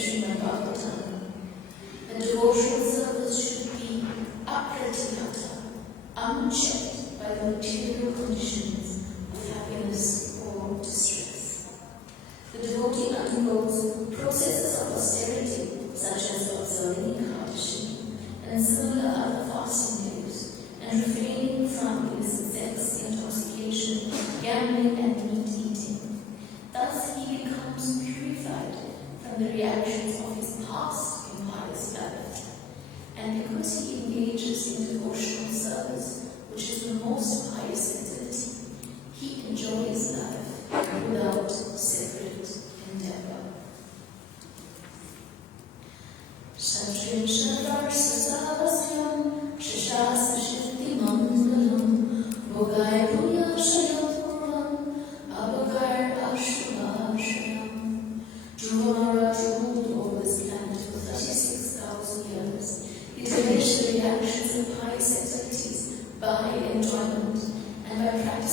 Srimad Bhagavatam, the devotional service should be apratiyata, unchecked by the material conditions of happiness or distress. The devotee undergoes processes of austerity such as observing Ekadashi and similar other fasting days and refraining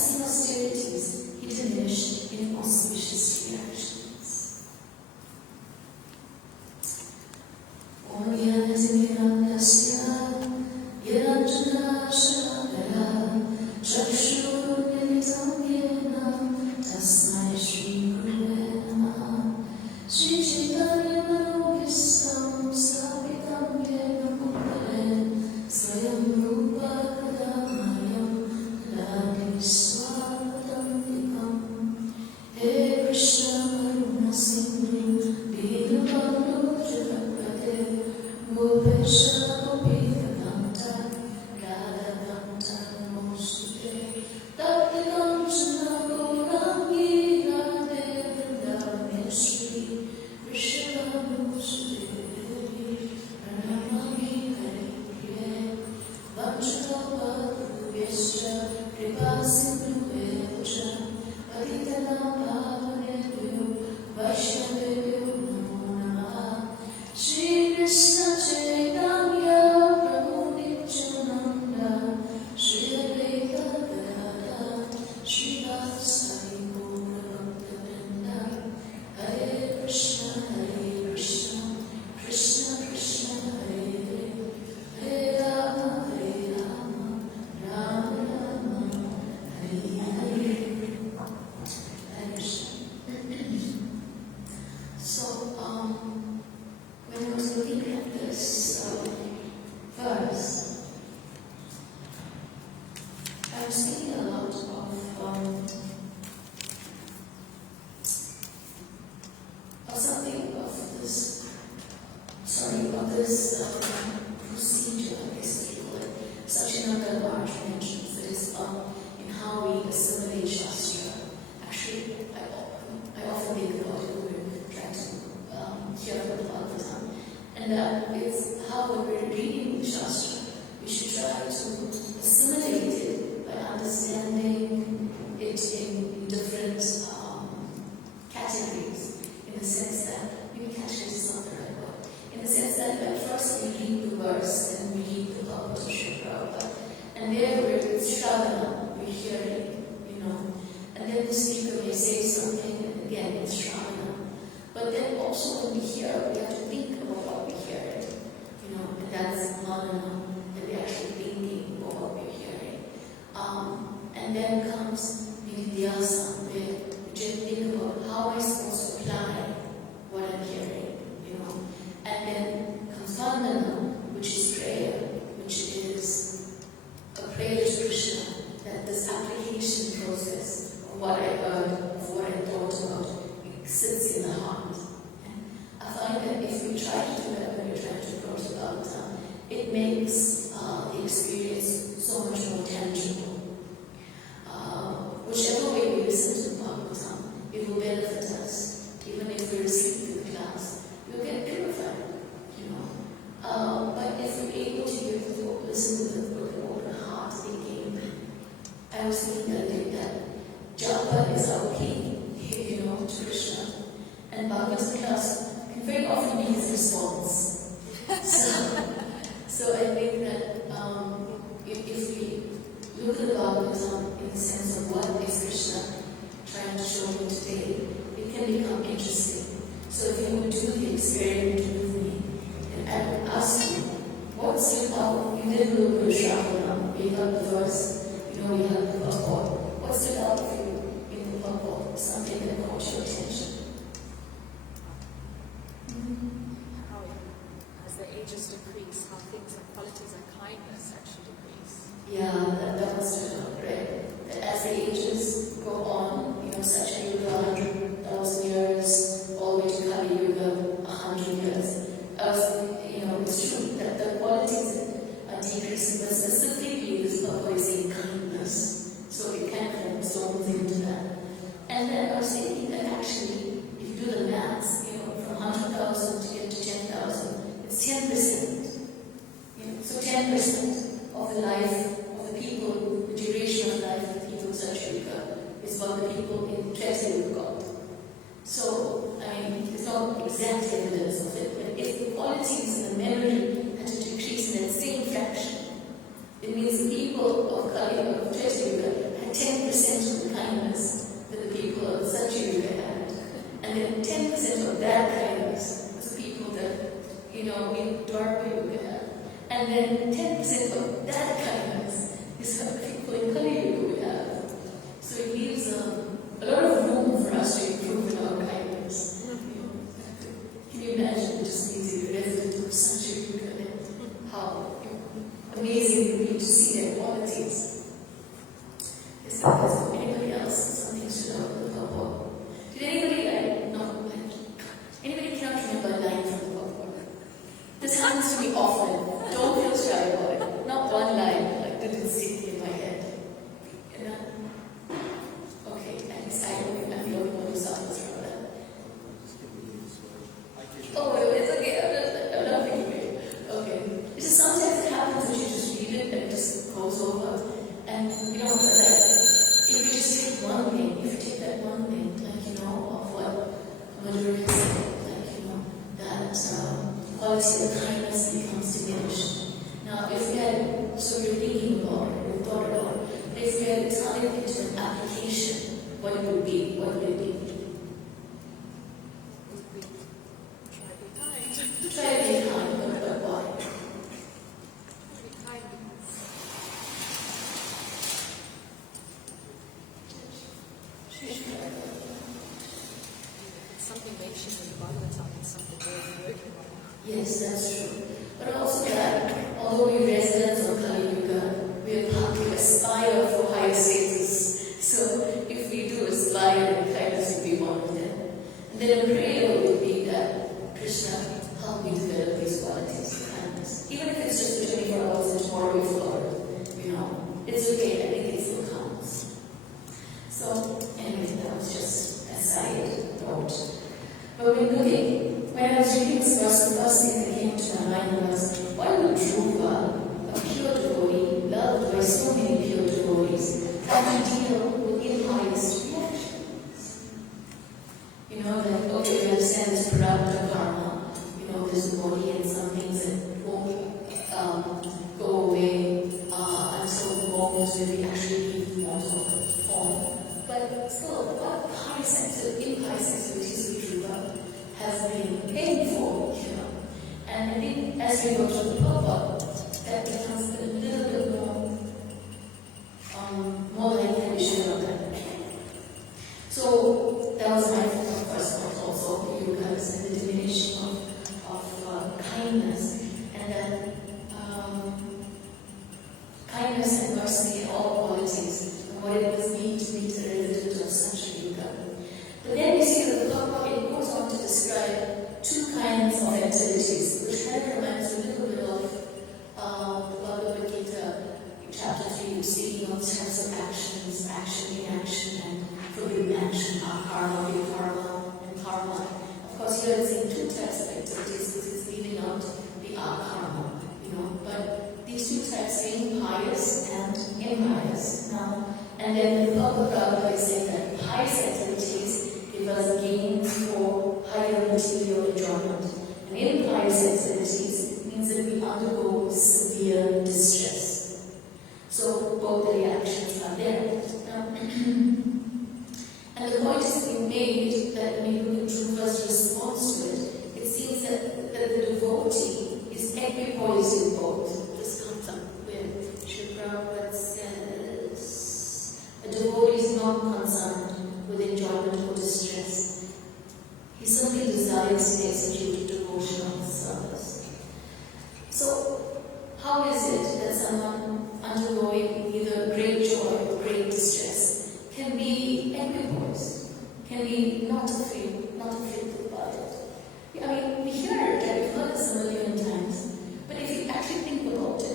practicing austerities, he diminished in auspicious reactions. It means the people of Kali Yuga, of Treta Yuga, 10% of the kindness that the people of such Yuga had. And then 10% of that kindness was the people that, in Dwarka Yuga had. And then 10% of that kindness is what the people in Kali Yuga would have. So it leaves a lot of room for us to improve in our kindness. Can you imagine just being a resident of such a Yuga and how amazing it would be to see their qualities? Is there anybody else something stood out with the Bhagavatam? Did anybody anybody cannot remember a line from the Bhagavatam? This happens to me often. Don't feel shy about it. Not one line, didn't stick in my head. Okay, at least I don't think I'm the only one who suffers from that. Oh, it's okay. I'm not thinking it. Okay. It's just sometimes it happens that you just read it and it just goes over. And if you just take one thing, if you take that one thing, of what Madhuri said, that quality of kindness becomes diminished. Now, if we had, so you're thinking about it, you've thought about it, if we had turned it into an application, what would it be? What would it be? Try to be kind, but why? Something mentioned in Bhagavatam, it's something very good. Yes, that's true. But also that, although we're residents of Kali Yuga, we aspire for higher status. So if we do aspire, kindness will be one of them. And then a prayer would be that Krishna help me develop these qualities of kindness. Even if it's just for 24 hours and tomorrow we flower, it's okay. I think it still counts. So anyway, that was just a side note. But when I was reading this verse, the first thing that came to my mind was, why would Dhruva, a pure devotee, loved by so many pure devotees, have to deal with impious reactions? Okay, we understand this prarabdha karma, there's a body and some things that won't go away until the moment where we actually leave mortal form. But still, what impious activities we do have been painful, And I think as we go to the Bhagavatam, that becomes a little bit more likely we should know that. So that was my first point also, you guys, and the diminishing of kindness, and that kindness and mercy and all qualities, and what it does mean to be the resident of such a yuga. But then we see that the Bhagavatam goes on to describe two kinds of activities, which kind of reminds me a little bit of the Bhagavad Gita, chapter 3, speaking of types of actions, action, inaction, and forbidden action, akarma, vikarma, and karma. Of course, here it's in two types of activities, because it's leaving out the akarma, but these two types being pious and impious. And then the Bhagavad is saying that pious activities give us gains for higher material enjoyment. And impious activities means that we undergo severe distress. So both the reactions are there. And the point is being made that when you look at Dhruva's response to it, it seems that the devotee is equipoised in both. This comes up with Srimad says, a devotee is not concerned with enjoyment or distress. He simply desires to execute devotional service. So, how is it that someone undergoing either great joy or great distress can be equipoised, can be not afflicted by it? I mean, we hear it and we've heard this a million times, but if you actually think about it,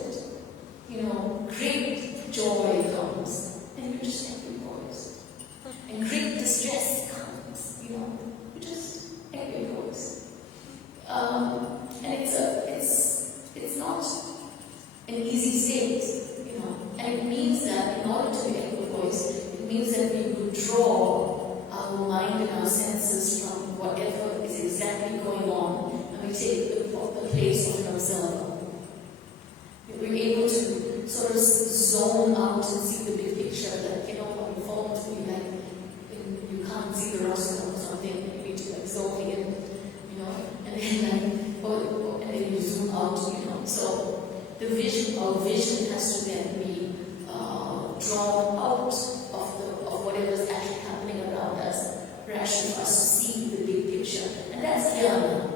great joy comes and you're just equipoised. And great distress comes, you're just equipoised. And it's not an easy state, and it means that in order to be equipoised, it means that we withdraw our mind and our senses from whatever is exactly going on, and we take the place of an observer. We're able to sort of zone out and see the big picture that, our vision has to then be drawn out of whatever is actually happening around us, for actually for us to see the big picture. And that's jnana.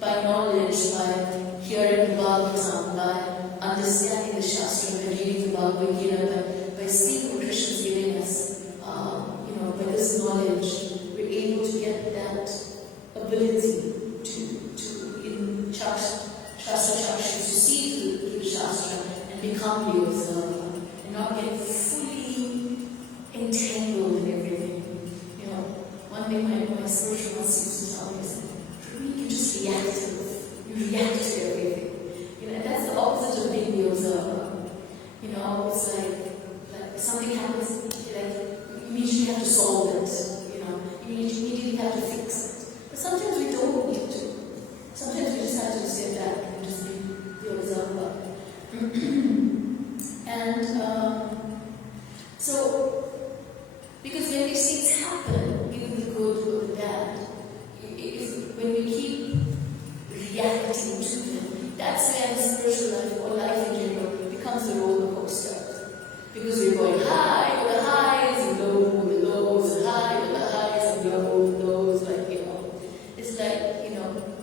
By knowledge, by hearing the Bhagavatam, by understanding the Shastra, by reading the Bhagavad Gita, by seeing what Krishna is giving us, by this knowledge, we're able to get that ability to in Shastra Chaksha, to see through the Shastra and become the observer, and not get fully entangled in everything. One thing my spiritual master used to tell me is, you're just reactive. You react to everything. And that's the opposite of being the observer. It's like something happens, you immediately have to solve it. You immediately have to fix it. But sometimes we don't need to. Sometimes we just have to sit back and just be the observer. So, because when these things happen, even the good or the bad, when we keep reacting to them, that's where the spiritual life or life in general becomes a roller coaster. Because we're going high with the highs and low with the lows, and high with the highs and low with the lows, it's like,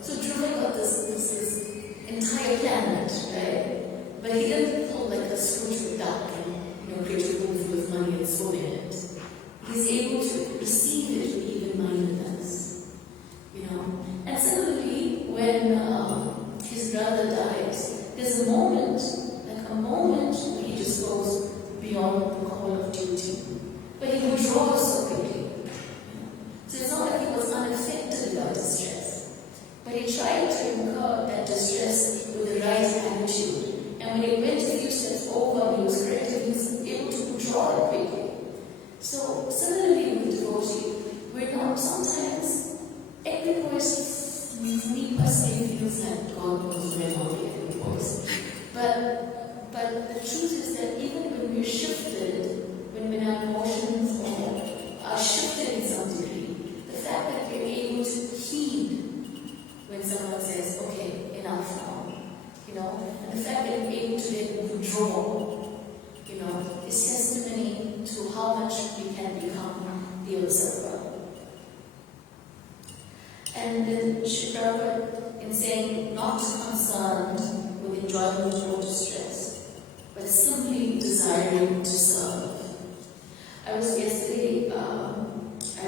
so Dhruva got this entire planet, right? But he didn't pull like a Scrooge duck and, create a room full of money and swim in it. He's able to receive it with even-mindedness, And similarly, when his brother dies, there's a moment where he just goes beyond the call of duty. But he withdraws so quickly. So it's not like he was unaffected by distress. But he tried to incur that distress with the right attitude. And when he went a few steps over, he was corrected, he was able to withdraw it quickly. So similarly with devotee, we're not sometimes, every voice, me personally feels like God knows when I'll be every voice. But the truth is that even when we're shifted, when our emotions are shifted in some degree, the fact that we're able to heed when someone says, okay, enough now, and the fact that we're able to then withdraw, is testimony to how much we can become the observer. And then Sri Prabhupada, in saying not concerned with enjoyment or distress, but simply desiring to serve. I was yesterday, I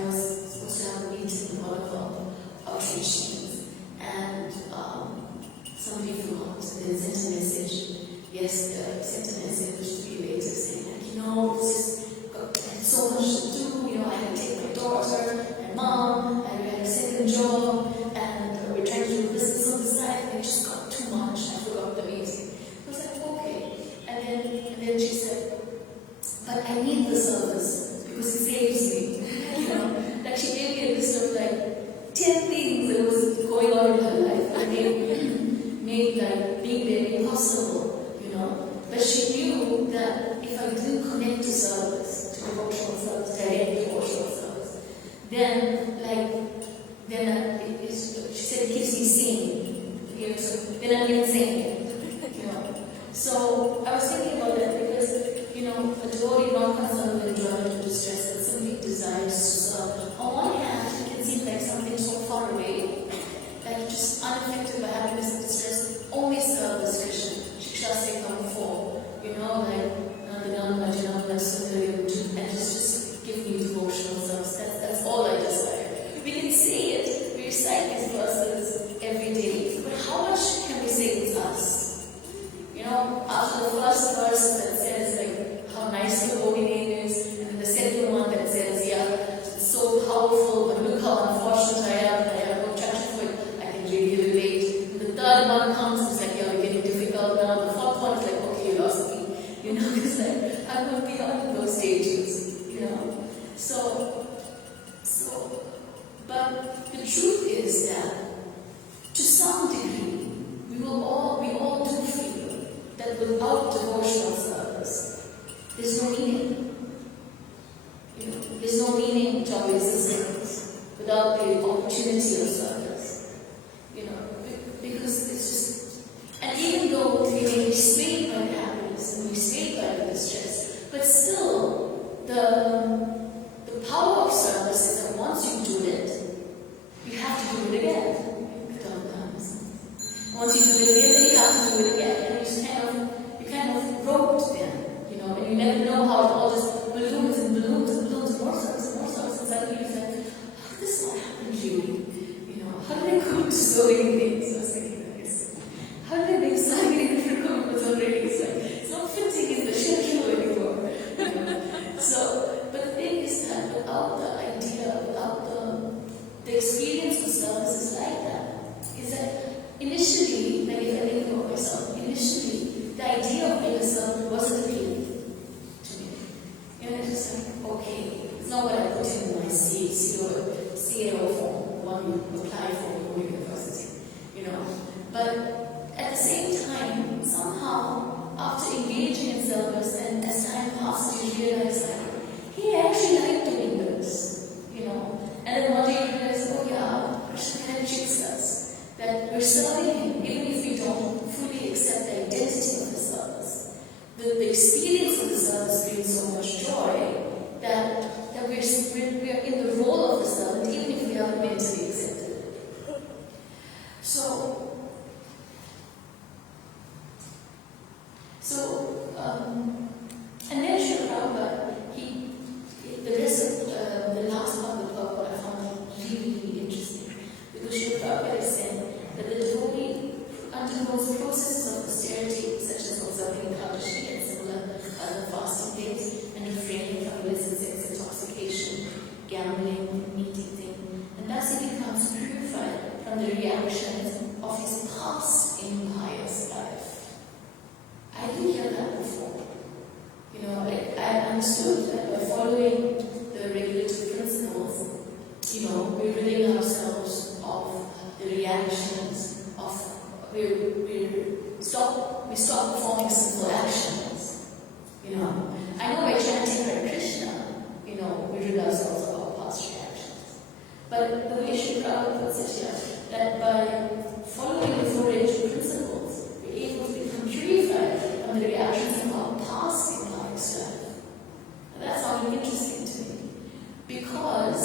was supposed to have a meeting with one of our outreach, and somebody forgot, so they sent a message. Yesterday, sent a message 3 later saying, this is got so much to do. I had to take my daughter and mom, and we had a second job, and we're trying to do business on the side, and it just got too much. I forgot the meeting. I was like, okay. And then she said, but I need the service because it saves me. Like she gave me a list of 10 things that was going on in her life that made like being there impossible. But she knew that if I didn't connect to service, to devotional service, direct devotional service, then she said it keeps me sane. So then I'm insane. So I was thinking about that because, a devotee not concerned with enjoyment or distress, but simply desires to serve. On one hand, it can seem like something so far away, like just unaffected by happiness and distress, only service Krishna. Come before, and just give me devotional service. That's all I desire. We can say it, we recite these verses every day, but how much can we say it's us? After the first verse that says how nice your holy name is, and then the second one that says, it's so powerful, but look how unfortunate I am, I have no touch for it, I can really relate. And the third one comes, it's like, we're getting difficult now. The fourth one is like, okay, you lost me. It's like, I'm going beyond those stages, but the truth is that, to some degree, we all do feel that without devotional service, there's no meaning. There's no meaning to our existence without the opportunity of service. Because it's just, and even though we may be swayed by the habit escape out of the stress. But still, the power of service is that once you do it, you have to do it again. Once you do it again, then you have to do it again. And you kind of roped then, and you never know how all this balloons and balloons and balloons and more service, and suddenly you say, how did this not happen to you? How did I go to so many things? I was thinking like this. How did I make so many different components already? It's not fitting in the schedule anymore. So, but the thing is that without the idea, without the experience of services like that, is that initially, like if I think about myself, initially the idea of being a servant wasn't appealing to me. It's just like, okay, it's not what I put in my CAO form, the one you apply for university, But at the same time, somehow, after engaging in service and as time passes, you realize like, he actually liked doing this, And then one day you realize, oh yeah, Krishna kind of cheats us, that we're serving him, even if we don't fully accept the identity of the service. The experience of the service brings so much joy that we're in the role of the servant, even if we haven't mentally accepted it. And then Srila Prabhupada, the rest of the last part of the Prabhupada I found really, really interesting, because Srila Prabhupada is saying that the devotee undergoes processes of austerity, such as observing Kadashi and similar other fasting days, and refraining from illicit sex intoxication, gambling, meat-eating, and thus he becomes purified from the reactions of his past impious life. I didn't hear that before. I understood that by following the regulative principles, we're ridding ourselves of the reactions of we stop performing sinful actions. I know by chanting Hare Krishna, we rid ourselves of our past reactions. But the way Sri Prabhupada puts it here, that by following the four regulative principles, we're able to become purified from the reactions of our past impious life. That sounded interesting to me, because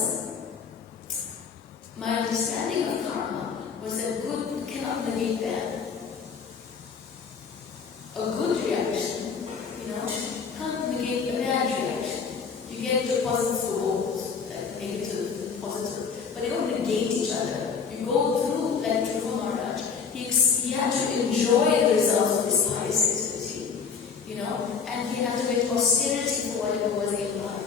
my understanding of karma was that good cannot negate bad. A good reaction, can't negate a bad reaction. You get the positives for both, like negative, positive, but they don't negate each other. You go through, like Dhruva Maharaj, he had to enjoy the results of his pious activity, and he had to make austerity for whatever was in life.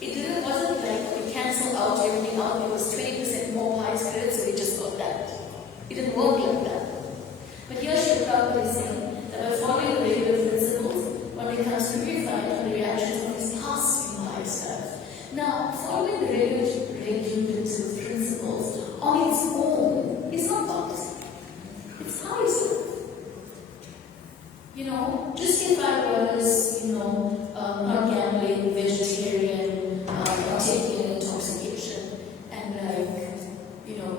It wasn't like we cancel out everything out, it was 20% more pious credit, so we just got that. It didn't work like that. But here Srila Prabhupada is saying that by following the regular principles, one becomes purified from the reactions of his past impious life. Now, following the regular principles on its own is not bad. It's pious. Just if I was, not gambling, vegetarian, not taking an intoxication, and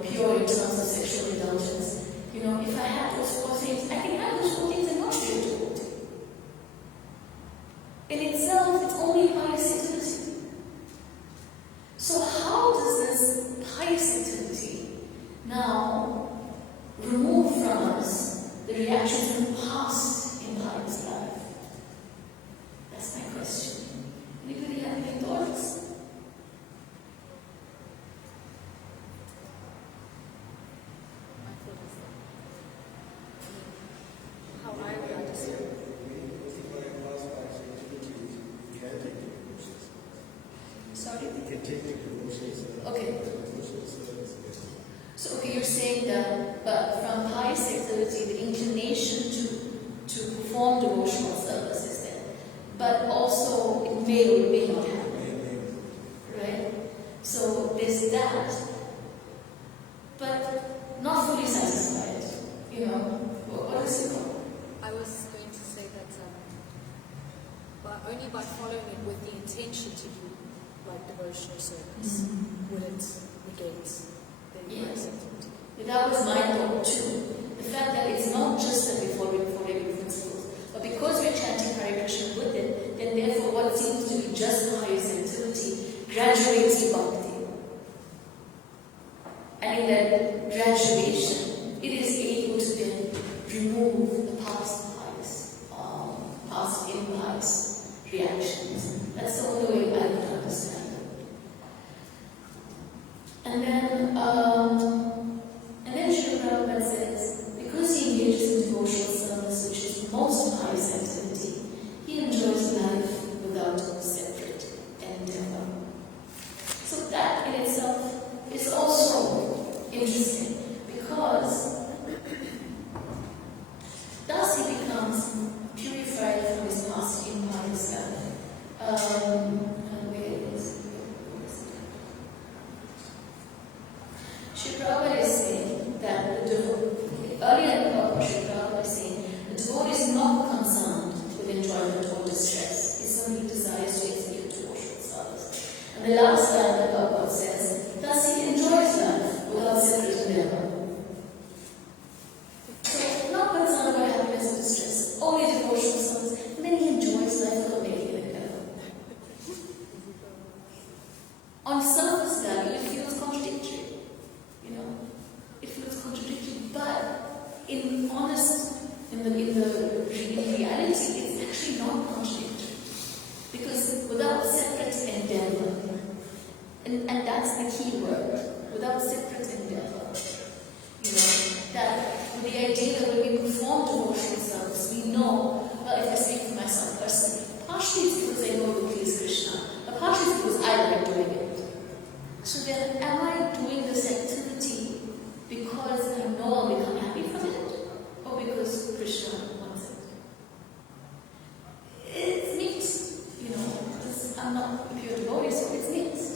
pure in terms of sexual indulgence, if I had those four things, I can have those four things and not be a devotee. In itself, it's only pious activity. So how does this pious activity now remove from us the reactions from past impious life? That's my question. Anybody have any thoughts? How I would understand. Sorry? Okay. So, you're saying that, but from pious activity, the inclination to perform devotional service is there, but also it may or may not happen, right? So there's that, but not fully satisfied. What is it called? I was going to say that but only by following it with the intention to do like devotional service will it negate the activity. That was my thought too. The fact that it's not just that we follow regular principles, but But because we're chanting Hare Krishna with it, then therefore what seems to be just highest activity graduates to bhakti. And in that graduation, it is able to then remove the past impious reactions. That's the only way I could understand it. And then Srila Prabhupada says, because he engages in devotional service, which is most highest activity, he enjoys life without separate endeavor. So that in itself is also interesting, because Dasi becomes purified from his past impious life. Where is Sri Prabhupada is saying that earlier in the Bhagavatam, Sri Prabhupada is saying the devotee is not concerned with enjoyment or distress. He simply desires to execute devotional service. And the last line the Bhagavatam says, thus he enjoys life without separate endeavor. So, not concerned about happiness or distress, only devotional service, and then he enjoys life without making an endeavor. On surface value, it feels contradictory. It feels contradictory, but in reality, it's actually not contradictory. Because without separate endeavor, and that's the key word, without separate endeavor, that with the idea that when we perform devotional service, we know, well, if I speak for myself personally, partially it's because I know to please Krishna, but partially it's because I like doing it. So then, am I doing this activity because I know I'll become happy from it, or because Krishna wants it? It's mixed, because I'm not a pure devotee, so it's mixed,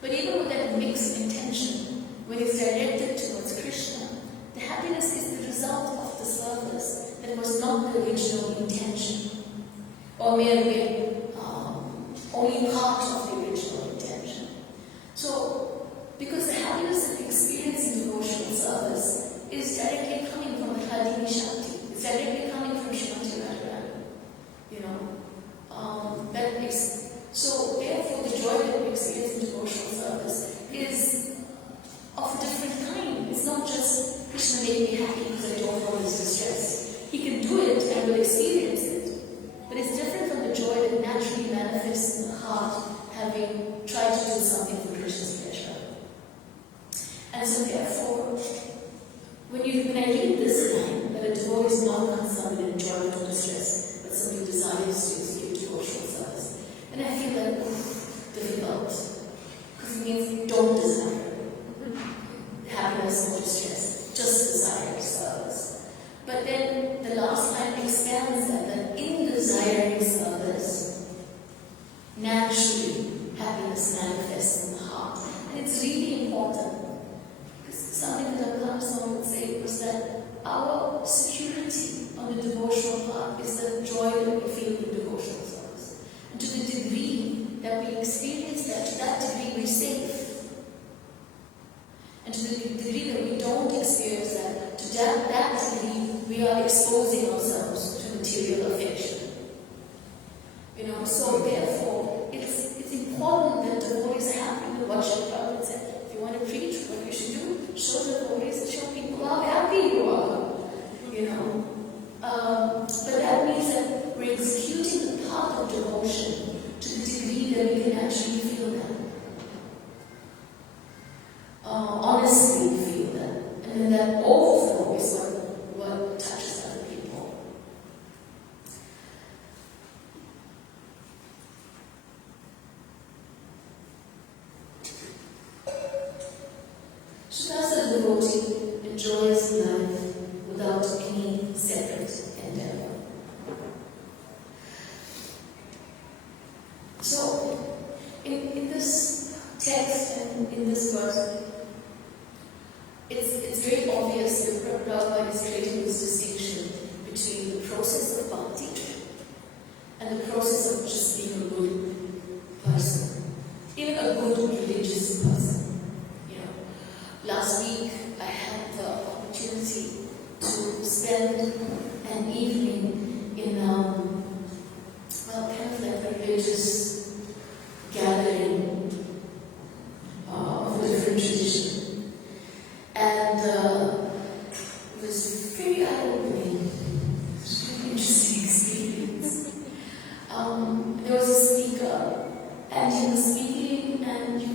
But even with that mixed intention, when it's directed towards Krishna, the happiness is the result of the service that was not the original intention, or may have been only part of the original intention. So, because the happiness that we experience in devotional service is directly coming from the Hladini Shakti, it's directly coming from Srimati Radharani, so therefore the joy that we experience in devotional service is of a different kind. It's not just Krishna made me happy because I don't want his distress. He can do it and will experience it. But it's different from the joy that naturally manifests in the heart, having tried to do something for Krishna's pleasure. And so therefore, when I read this line, that a devotee is not concerned with enjoyment or distress, but simply desires to execute devotional service, and I feel like, difficult. Because it means don't desire happiness or distress, just desire service. But then the last line expands that in desiring service, naturally happiness manifests in the heart. And it's really important. Because something that Bhagavatam would say was that our security on the devotional path is the joy that we feel in devotional service. And to the degree that we experience that, to that degree we're safe. And to the degree that we don't experience that, to that degree we are exposing ourselves to material affection. So therefore, it's important that devotees are happy with what Srila Prabhupada said. If you want to preach, what you should do, show the devotees and show people how happy you are. But that means that we're executing the path of devotion to the degree that we can actually feel that. Honestly feel that. And then that overflow is what touches other people. So thus the devotee enjoys life without any separate endeavor. So, in this text and in this verse, it's very obvious that Prabhupada is creating this distinction between the process of bhakti and the process of just being a good person, even a good religious person. Last week I had the opportunity to spend an an evening in, kind of like a religious gathering of a different tradition. And it was very eye-opening. It was a really interesting experience. There was a speaker, and he was speaking, and in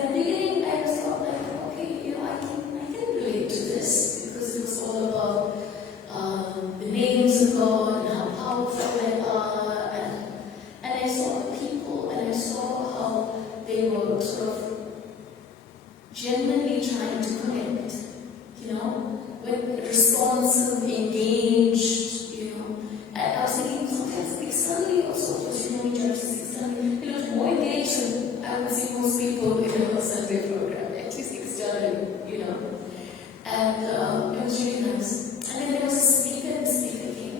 the beginning I was thought like, okay, I can relate to this, because it was all about the names of God and how powerful they are, and I saw the people, and I saw how they were sort of genuinely trying to connect, with responsive, engaged, And I was thinking sometimes externally also, because churches externally, it was more engaged than I would see most people in a Sunday program, at least externally, And it was really nice. And then there was a speaker, and the speaker came.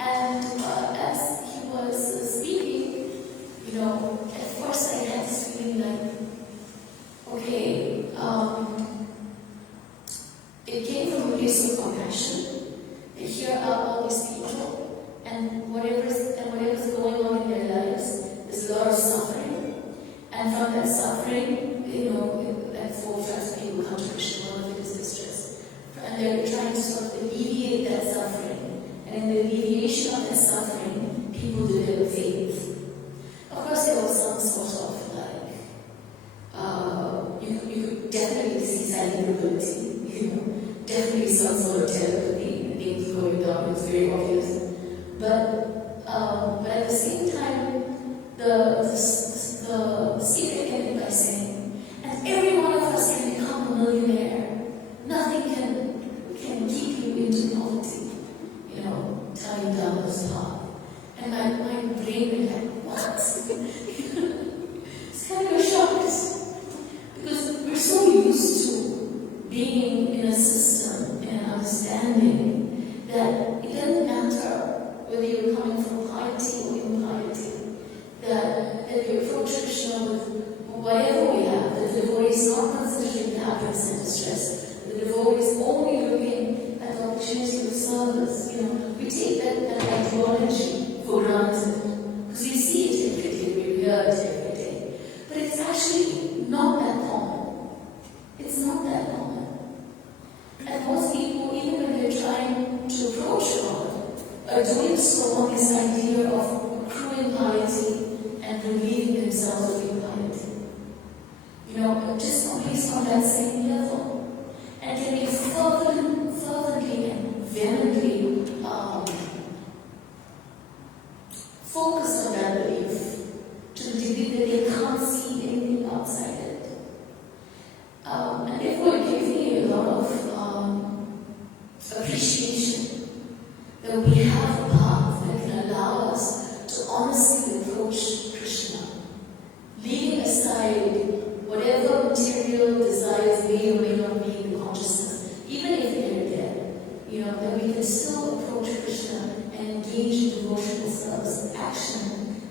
And as he was speaking, at first I had this feeling like, okay, it came from a place of compassion. That here are all these people, and whatever's going on in their lives, there's a lot of suffering. And from that suffering, like 4 or 5 people come to Krishna, one of it is distress. And they're trying to sort of alleviate that suffering. And in the alleviation of that suffering, people develop faith. Of course, there was some sort of you could definitely see sign ability, definitely some sort of telepathy, things going down, it's very obvious. But at the same time, the speaker ended by saying, and every one of us can become a millionaire. Nothing can keep you into poverty, tying down this path. And my brain went like, what? It's kind of shocked. Because we're so used to being in a system, in an understanding, that it doesn't matter whether you're coming from piety or impiety, that we approach Krishna with whatever we have, that the devotee is not considering happiness and distress, the devotee is only looking at the opportunity of service. We take that ideology for granted, because we see it every day, we hear it every day. But it's actually not that common. It's not that common. And most people, even when they're trying to approach God, are doing so on this idea of accruing piety and relieving themselves of impiety. Just based on that same level. And can be fervently and vehemently focused on that belief to the degree that they can't see anything outside it. And therefore it gives me a lot of appreciation that we have a path that can allow us to honestly approach Krishna, leaving aside whatever material desires may or may not be in the consciousness, even if they're there, that we can still approach Krishna and engage in devotional service, action,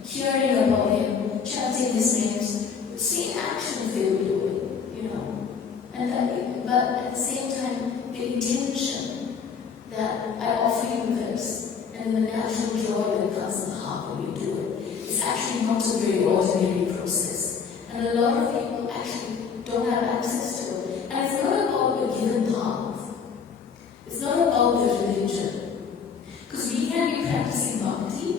hearing about Him, chanting His names, seeing actions they were doing, but at the same time, the intention that I offer you this, and the natural joy that comes in the heart when you do it, is actually not a very ordinary process. And a lot of people actually don't have access to it. And it's not about a given path. It's not about the religion. Because we can be practicing bhakti,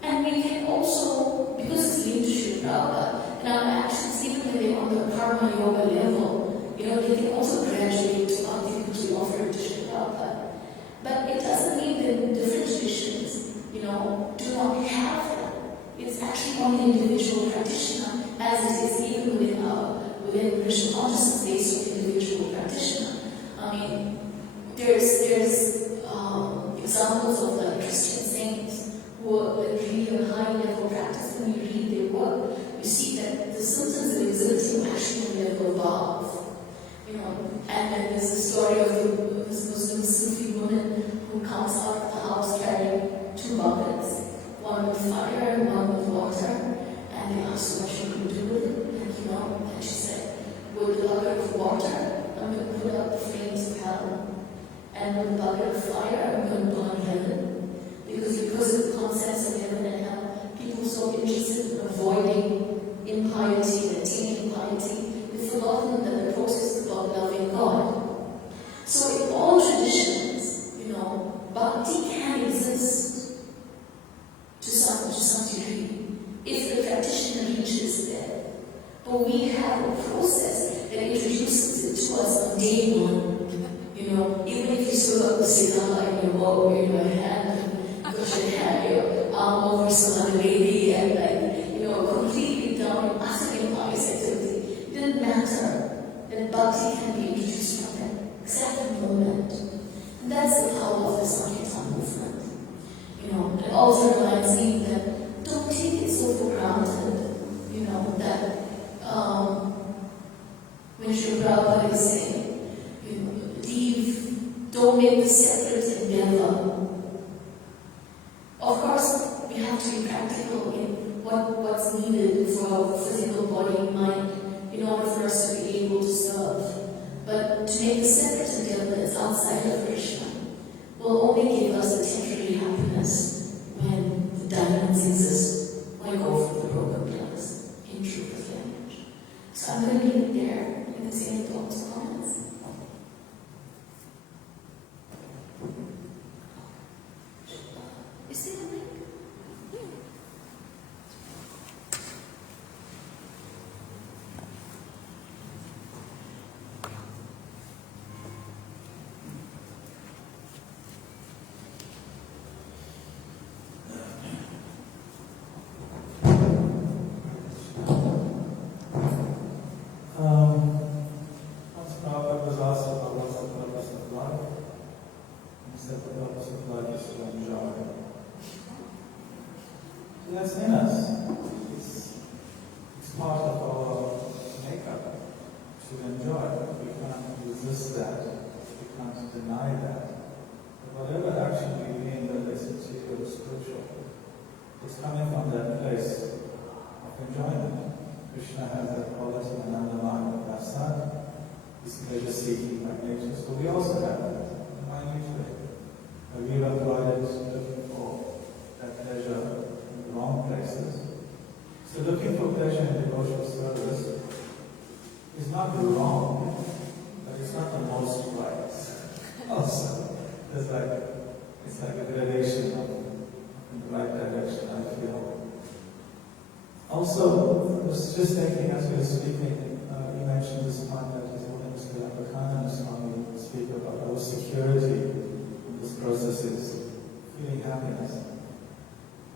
and we can also, because it's linked to Sri Prabhupada, and our actions, even when they're on the karma yoga level, they can also graduate to bhakti because we offer it to Sri Prabhupada. But it doesn't mean that different traditions, do not have that. It's actually on the individual practitioner, as it is even within Krishna consciousness based on individual practitioner. There's examples of the Christian saints who are really a high level practice. When you read their work, you see that the symptoms they exhibit are actually on the level above. And then there's the story of this Muslim Sufi woman who comes out of the house carrying 2 buckets, one with fire and one with water, and they asked her what she could do with it, and she said, with the bucket of water, I'm going to put out the flames of hell. and with a bucket of fire, I'm going to burn heaven. Because of the concepts of heaven and hell, people are so interested in avoiding impiety and attaining piety, we've forgotten that the process is about loving God. So in all traditions, bhakti can exist to some degree if the practitioner reaches there. But we have a process that introduces it to us on day one. Even if you still got the cigar in your hand, because you had your arm over some other lady and completely down, utterly pious activity, it didn't matter that bhakti can be introduced from that exact moment. And that's the power of the Sankirtan movement. It also reminds me that don't take it so for granted, that when Sri Prabhupada is saying, don't make the separate endeavor. Of course, we have to be practical in what's needed for our physical body and mind in order for us to be able to serve. But to make the separate endeavor that's outside of Krishna will only give us a temporary happiness when the diamonds exist, like gold from the broken glass, in true language. So I'm going to leave it there. If there's any thoughts or comments. Is there a link? Once Prabhupada was asked about what's the purpose of life, he said the purpose of life is to enjoy. So that's in us. It's part of our makeup to enjoy. We can't resist that. We can't deny that. But whatever action we mean, whether it's material or spiritual, it's coming from that place of enjoyment. Krishna has that quality in Anandamaya of Dasi. He's pleasure-seeking by nature. So we also have that in the minute way. We've applied it looking for that pleasure in the wrong places. So looking for pleasure in devotional service is not wrong, but it's not the most right. Also, it's like a gradation in the right direction, I feel. Also, I was just thinking as we were speaking, you mentioned this point that His Holiness Vivekananda Swami speak about our security in this process is feeling happiness.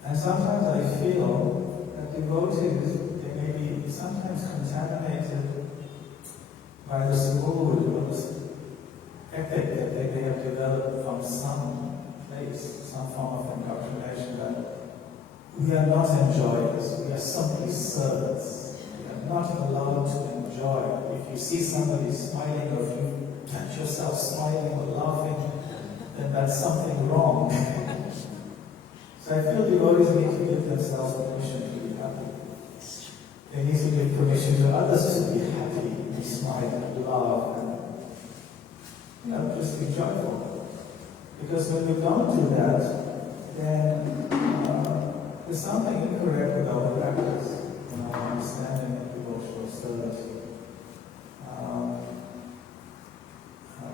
And sometimes I feel that devotees, they may be sometimes contaminated by this mood or this ethic that they may have developed from some place, some form of indoctrination that we are not enjoyers, we are simply servants. We are not allowed to enjoy. If you see somebody smiling or if you catch yourself smiling or laughing, then that's something wrong. So I feel devotees need to give themselves permission to be happy. They need to give permission to others to be happy, be smile and laugh, and just be joyful. Because when we don't do that, then there's something incorrect with our practice, in our understanding of devotional service.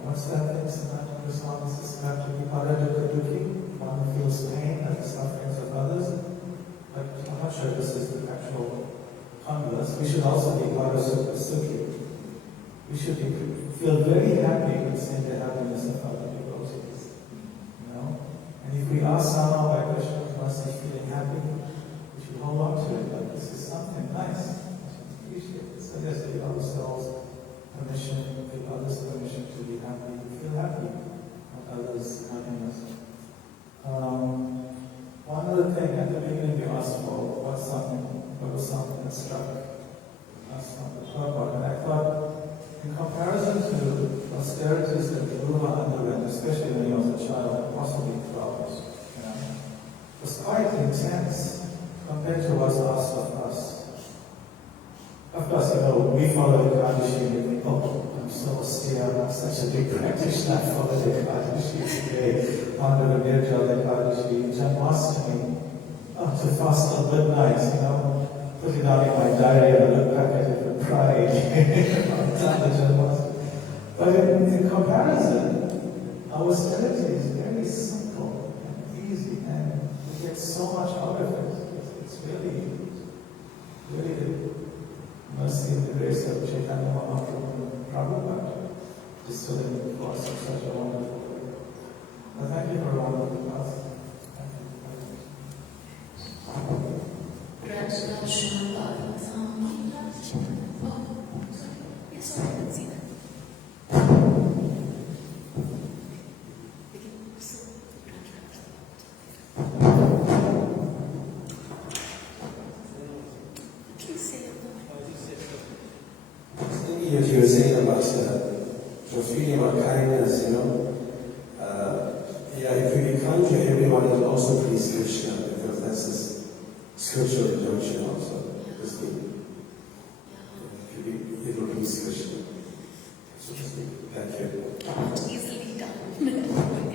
What's that thing Sanatana Goswami says? Have to be paradukha-dukhi, one who feels pain at the sufferings of others. But I'm not sure this is the actual converse. We should also be parasukha-sukhi. We should feel very happy with seeing the happiness of other devotees. And if we are somehow by Krishna's mercy feeling happy, we should hold on to it. Like this is something nice. We should appreciate it. So yes, give ourselves permission, give others permission to be happy, feel happy with others' happiness. One other thing at the beginning you asked for what was something that struck us from the Prabhupada. And I thought, in comparison to austerities that the Guru underwent, especially when he was a child, possibly 12 years, was quite intense compared to what's asked of us. Of course, we follow the Kandashi and we think, oh, I'm so austere, I'm such a big practitioner for the Ekadashi today, under the Nirjala Ekadashi, Janmashtami, to fast till midnight, put it out in my diary and look back at it with pride. I've done the Janmashtami. But in comparison, our austerity is very simple and easy, and we get so much out of it. It's really the mercy and the grace of Chaitanya Mahaprabhu and Prabhupada distilling for us in such a wonderful way. Well, thank you for a wonderful class. As you were saying about your feeling about kindness, if we be kind to everyone, it will also please Krishna, because that's his scriptural injunction also. It will please Krishna. So to speak. Thank you. Easily done.